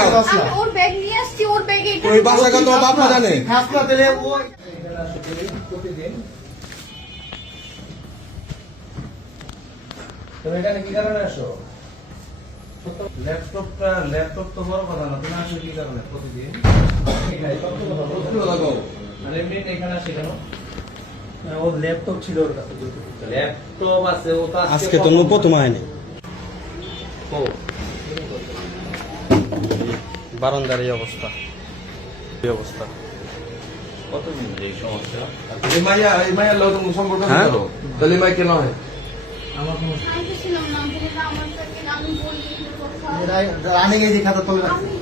খাও। আমি ওর ব্যাগ নিয়ে আসছি, ওর ব্যাগে এটা ওই বাসা কত বাপ মা জানে? খাস না দিলে ও প্রতিদিন তুমি এখানে কি কারণে আসো? ল্যাপটপ তো বড় কথা না, তুমি আসো কি কারণে প্রতিদিন? আর এমনি এখানে আসি কেন? ওর ল্যাপটপ ছিল ওর কাছে। ল্যাপটপ আছে, ও তো আজকে তো প্রথম হয়নি ও বারান্দার এই অবস্থা, এই অবস্থা। কতদিন এই সমস্যা? এই মাইয়ার লোক তুমি সম্পর্ক হ্যাঁ? করো তাহলে মাই কেন হয়? আমি তো ছিলাম না, যেটা আমার ব্যাগে আমি বলি কথা। রানিং এই যে খাতা তোলে রাখছে। আমি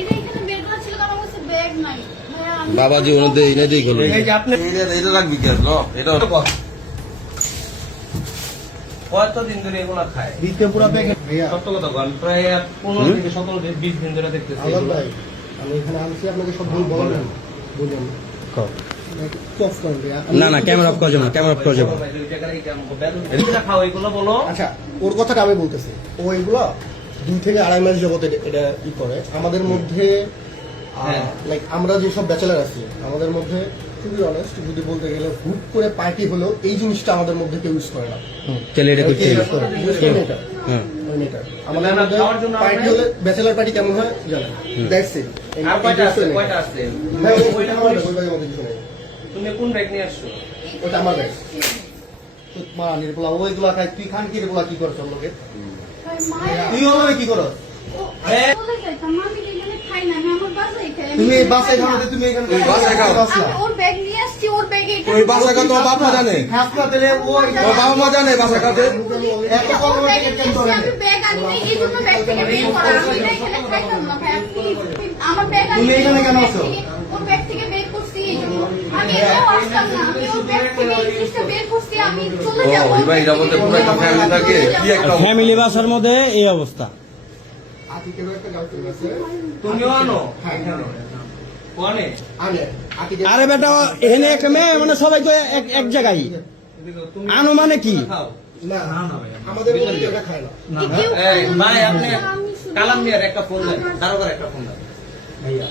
এটা এখানে বের করা ছিল, কারণ আমার কাছে ব্যাগ নাই। ভাইয়া, আমি বাবাজি ওনাদের এনেই করলো। এই যে আপনি এটা রাখবি কি আর এটা কতদিন ধরে এগুলা খায়? দিতে পুরো প্যাকেট ভাইয়া। সত্য কথা বল, প্রায় 15 থেকে 17 দিন 20 দিন ধরে দেখতেছি আলাদ এগুলা। ভাই, আমি এখানে আনছি আপনাকে সব ভুল বলেন বলুন অফ করেন ভাইয়া। না না, ক্যামেরা অফ করে যাবো না, ক্যামেরা অফ করে যাবো। ভাই, ওই জায়গায় কি আমাকে বেতন এটা খাও, এগুলো বলো। আচ্ছা, ওর কথাটা আমি বলতেছি। ও এগুলো 2 থেকে 2.5 মাস যাবত এটা ই করে আমাদের মধ্যে। হ্যাঁ। লাইক আমরা যেসব ব্যাচেলার আছি আমাদের মধ্যে, টু বি অনেস্ট যদি বলতে গেলে, হুট করে পার্টি হলেও এই জিনিসটা আমাদের মধ্যে কেউ ইউজ করে না। তাহলে এটা করতে use করে? use করে না এটা? হ্যাঁ। ওই মেয়েটা। আমাদের না, না, মধ্যে খাওয়ার জন্য পার্টি আমরা- হলে ব্যাচেলার পার্টি কেমন হয় জানেন? That's it. আর কয়টা আছে? কয়টা আছে? ভাই ওইটা ওইটা বলিস। ওই ব্যাগের মধ্যে কিছু নেই। তুমি কোন ব্যাগ নিয়ে আসছো? ওটা আমার ব্যাগ। মা নির্বলা ওইগুলা খাই, তুই খান কি রেগুলা কি করছ লোকে? ভাই, মায়ের তুই হলো কি করছ? ও বলে যাইতাম, আমি এখানে খাই না, আমি আমার বাসায় খাই। আমি তুমি এই এখানে বাসায় খাই খাও না। না, তুমি এখানে তুমি বাসায় খাও। আমি ওর ব্যাগ নিয়ে আসছি, ওর ব্যাগে এটা ওই বাসা কত বাপ মা জানে? খাস না দিলে ও ও বাবা মা জানে বাসা কাটে? এত ওর কম ব্যাগে টিকেট কেন নিয়ে ধরে? আসছি, আমি ব্যাগ আনি নাই, এই জন্য ব্যাগ থেকে বের করা। আমি এটা এখানে খাইতাম না ভাই, please, আমার ব্যাগ আনি তুমি নাই, এখানে কেন ওর আছো? ব্যাগ থেকে- ওর ব্যাগ থেকে বের করছি এই জন্য। আমি এটাও আসতাম না, আমি ওর ব্যাগ থেকে এই জিনিসটা বের করছি, আমি চলে ও যাবো। ওই ভাই এটা বলতে পুরো একটা ফ্যামিলি থাকে কি একটা ফ্যামিলি বাসার মধ্যে এই অবস্থা। আতিকেরও একটা গার্লফ্রেন্ড আছে। তুমিও আনো? হ্যাঁ, এখানে। কোনে? আনে। আতিকের আরে বেটা, এখানে একটা মেয়ে মানে সবাই তো এক জায়গায়। তুমি আনো মানে কি? খাও। না, আমাদের মধ্যে এটা খায় না। কেউ এই, খায় না। ভাই, আপনি আমি শুধু- কালাম মিয়ার একটা ফোন দেন, দারোগার একটা ফোন দেন। ভাইয়া